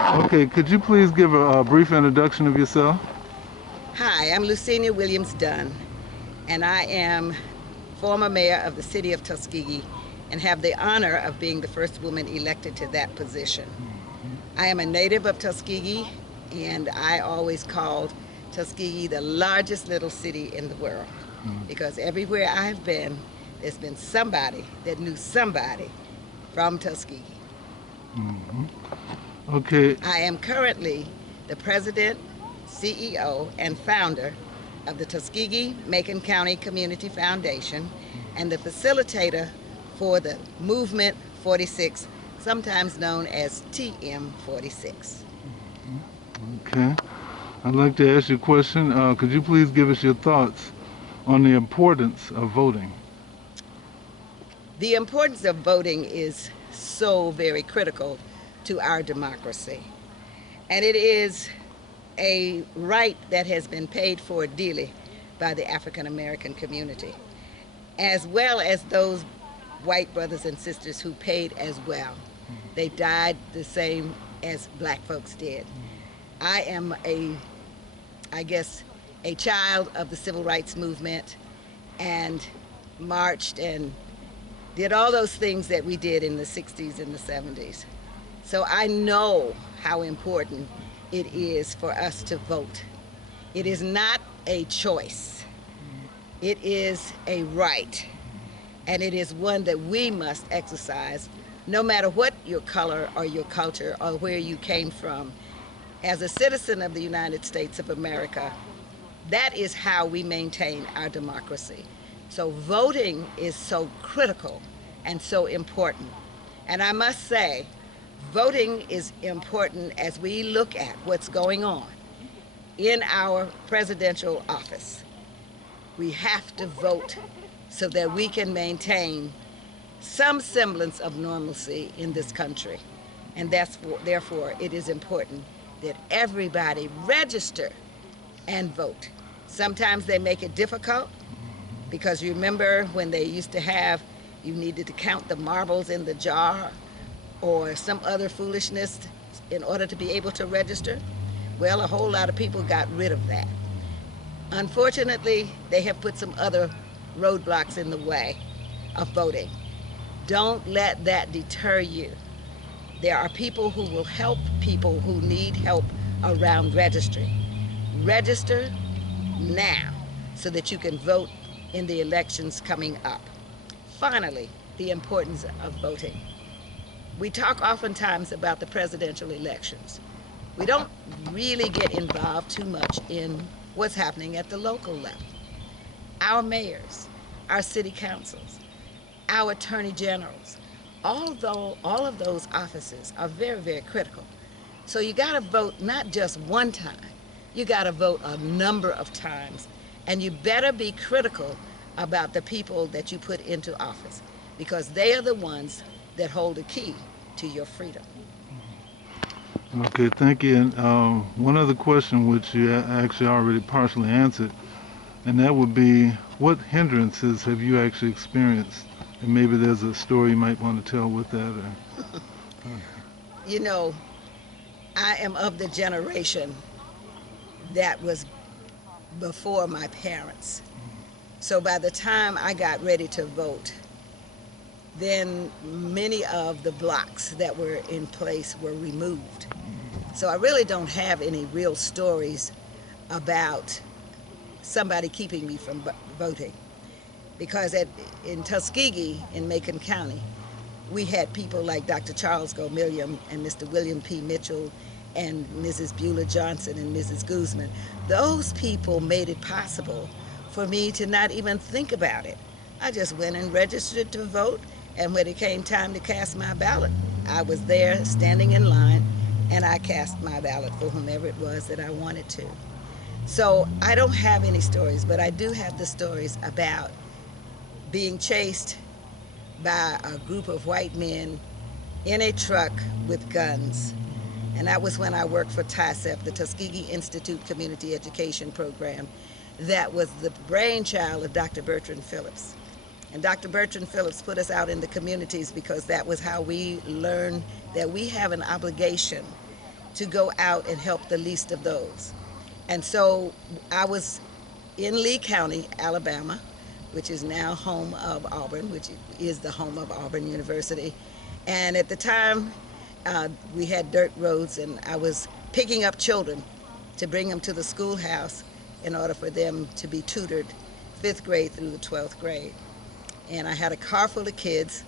Okay, could you please give a brief introduction of yourself? Hi, I'm Lucenia Williams Dunn, and I am former mayor of the city of Tuskegee and have the honor of being the first woman elected to that position. I am a native of Tuskegee, and I always called Tuskegee the largest little city in the world because everywhere I've been, there's been somebody that knew somebody from Tuskegee. Hmm. Okay, I am currently the president, CEO, and founder of the Tuskegee Macon County Community Foundation and the facilitator for the Movement 46, sometimes known as TM 46. okay. I'd like to ask you a question. Could you please give us your thoughts on the importance of voting? The importance of voting is so very critical to our democracy, and it is a right that has been paid for dearly by the African American community, as well as those white brothers and sisters who paid as well. They died the same as black folks did. I am I guess, a child of the civil rights movement and marched and did all those things that we did in the 60s and the 70s. So I know how important it is for us to vote. It is not a choice, it is a right, and it is one that we must exercise no matter what your color or your culture or where you came from. As a citizen of the United States of America, that is how we maintain our democracy. So voting is so critical and so important. And I must say, voting is important as we look at what's going on in our presidential office. We have to vote so that we can maintain some semblance of normalcy in this country. And therefore, it is important that everybody register and vote. Sometimes they make it difficult because you remember when they used to have, you needed to count the marbles in the jar or some other foolishness in order to be able to register? Well, a whole lot of people got rid of that. Unfortunately, they have put some other roadblocks in the way of voting. Don't let that deter you. There are people who will help people who need help around registering. Register now so that you can vote in the elections coming up. Finally, the importance of voting. We talk oftentimes about the presidential elections. We don't really get involved too much in what's happening at the local level. Our mayors, our city councils, our attorney generals, all of those offices are very, very critical. So you got to vote not just one time, you got to vote a number of times. And you better be critical about the people that you put into office because they are the ones that hold the key to your freedom. Okay, thank you. And one other question, which you actually already partially answered, and that would be what hindrances have you actually experienced? And maybe there's a story you might want to tell with that. You know, I am of the generation that was before my parents. So by the time I got ready to vote, then many of the blocks that were in place were removed. So I really don't have any real stories about somebody keeping me from voting. Because in Tuskegee, in Macon County, we had people like Dr. Charles Gomilliam and Mr. William P. Mitchell and Mrs. Beulah Johnson and Mrs. Guzman. Those people made it possible for me to not even think about it. I just went and registered to vote, and when it came time to cast my ballot, I was there standing in line, and I cast my ballot for whomever it was that I wanted to. So I don't have any stories, but I do have the stories about being chased by a group of white men in a truck with guns. And that was when I worked for TISEP, the Tuskegee Institute Community Education Program, that was the brainchild of Dr. Bertrand Phillips. And Dr. Bertrand Phillips put us out in the communities because that was how we learned that we have an obligation to go out and help the least of those. And so I was in Lee County, Alabama, which is now home of Auburn, which is the home of Auburn University. And at the time, we had dirt roads, and I was picking up children to bring them to the schoolhouse in order for them to be tutored 5th grade through the 12th grade. And I had a car full of kids,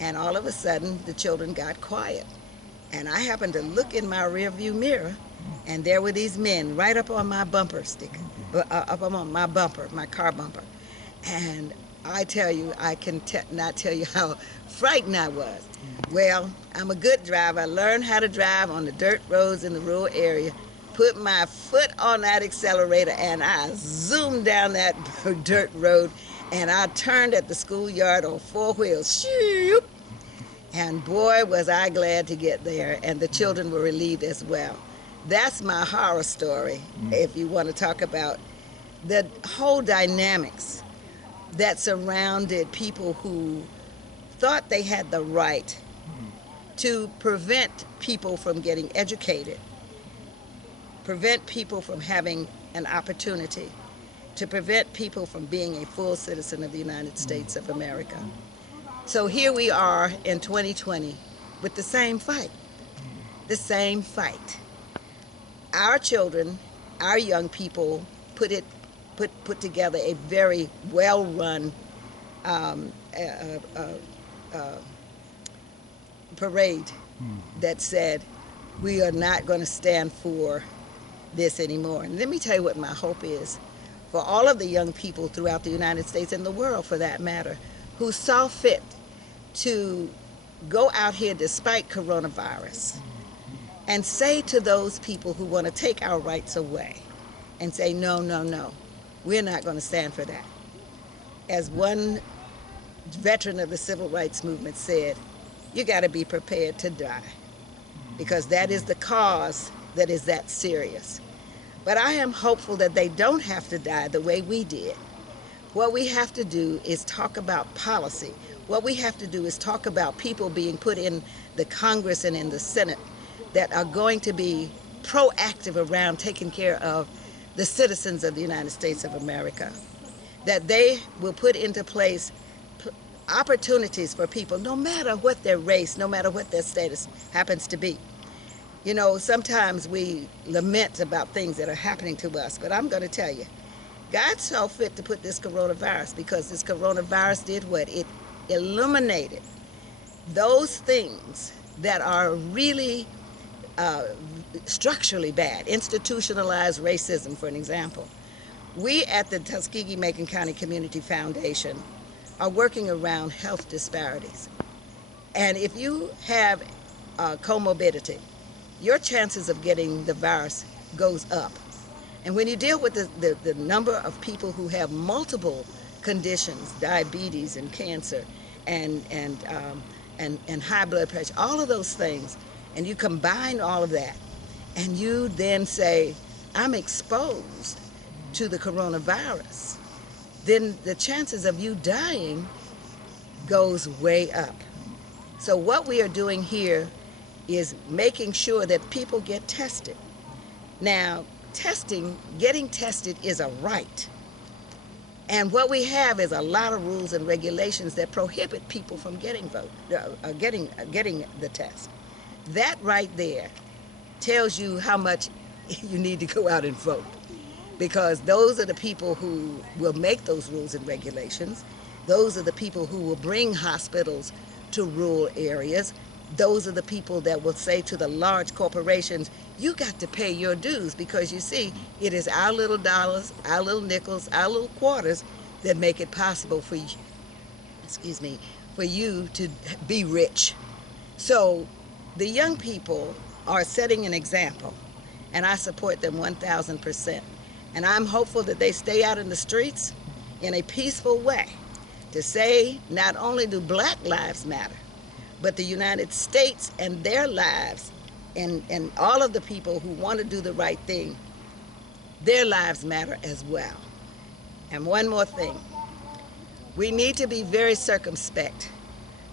and all of a sudden, the children got quiet. And I happened to look in my rearview mirror, and there were these men right up on my bumper sticker, up on my bumper, my car bumper. And I tell you, I can not tell you how frightened I was. Well, I'm a good driver. I learned how to drive on the dirt roads in the rural area, put my foot on that accelerator, and I zoomed down that dirt road, and I turned at the schoolyard on 4 wheels. Shoop! And boy, was I glad to get there, and the children were relieved as well. That's my horror story, if you want to talk about the whole dynamics that surrounded people who thought they had the right to prevent people from getting educated, prevent people from having an opportunity, to prevent people from being a full citizen of the United States of America. So here we are in 2020 with the same fight, the same fight. Our children, our young people put together a very well-run parade that said, we are not going to stand for this anymore. And let me tell you what my hope is for all of the young people throughout the United States and the world, for that matter, who saw fit to go out here despite coronavirus and say to those people who want to take our rights away and say, no, no, no, we're not going to stand for that. As one veteran of the civil rights movement said, you got to be prepared to die, because that is the cause that is that serious. But I am hopeful that they don't have to die the way we did. What we have to do is talk about policy. What we have to do is talk about people being put in the Congress and in the Senate that are going to be proactive around taking care of the citizens of the United States of America, that they will put into place opportunities for people, no matter what their race, no matter what their status happens to be. You know, sometimes we lament about things that are happening to us, but I'm going to tell you, God saw fit to put this coronavirus, because this coronavirus did what? It eliminated those things that are really structurally bad. Institutionalized racism, for an example. We at the Tuskegee-Macon County Community Foundation are working around health disparities. And if you have comorbidity, your chances of getting the virus goes up. And when you deal with the number of people who have multiple conditions, diabetes and cancer and high blood pressure, all of those things, and you combine all of that, and you then say, I'm exposed to the coronavirus, then the chances of you dying goes way up. So what we are doing here is making sure that people get tested. Now, getting tested is a right. And what we have is a lot of rules and regulations that prohibit people from getting the test. That right there tells you how much you need to go out and vote, because those are the people who will make those rules and regulations. Those are the people who will bring hospitals to rural areas. Those are the people that will say to the large corporations, you got to pay your dues, because you see, it is our little dollars, our little nickels, our little quarters that make it possible for you, for you to be rich. So the young people are setting an example, and I support them 1,000%. And I'm hopeful that they stay out in the streets in a peaceful way to say, not only do Black lives matter, but the United States and their lives, and all of the people who want to do the right thing, their lives matter as well. And one more thing, we need to be very circumspect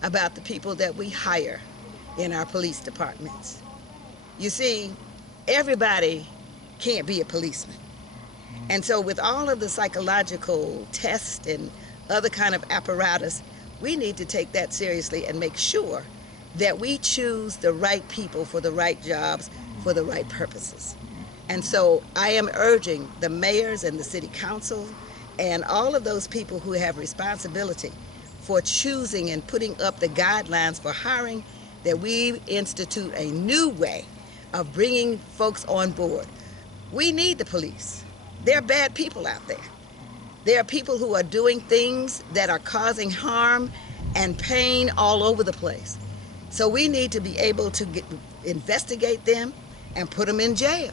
about the people that we hire in our police departments. You see, everybody can't be a policeman. And so with all of the psychological tests and other kind of apparatus, we need to take that seriously and make sure that we choose the right people for the right jobs, for the right purposes. And so I am urging the mayors and the city council and all of those people who have responsibility for choosing and putting up the guidelines for hiring that we institute a new way of bringing folks on board. We need the police. There are bad people out there. There are people who are doing things that are causing harm and pain all over the place. So we need to be able to investigate them and put them in jail.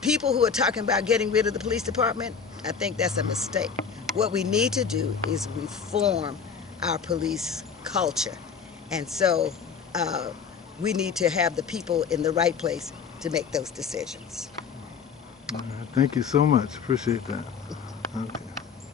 People who are talking about getting rid of the police department, I think that's a mistake. What we need to do is reform our police culture. And so we need to have the people in the right place to make those decisions. All right, thank you so much. Appreciate that. Okay.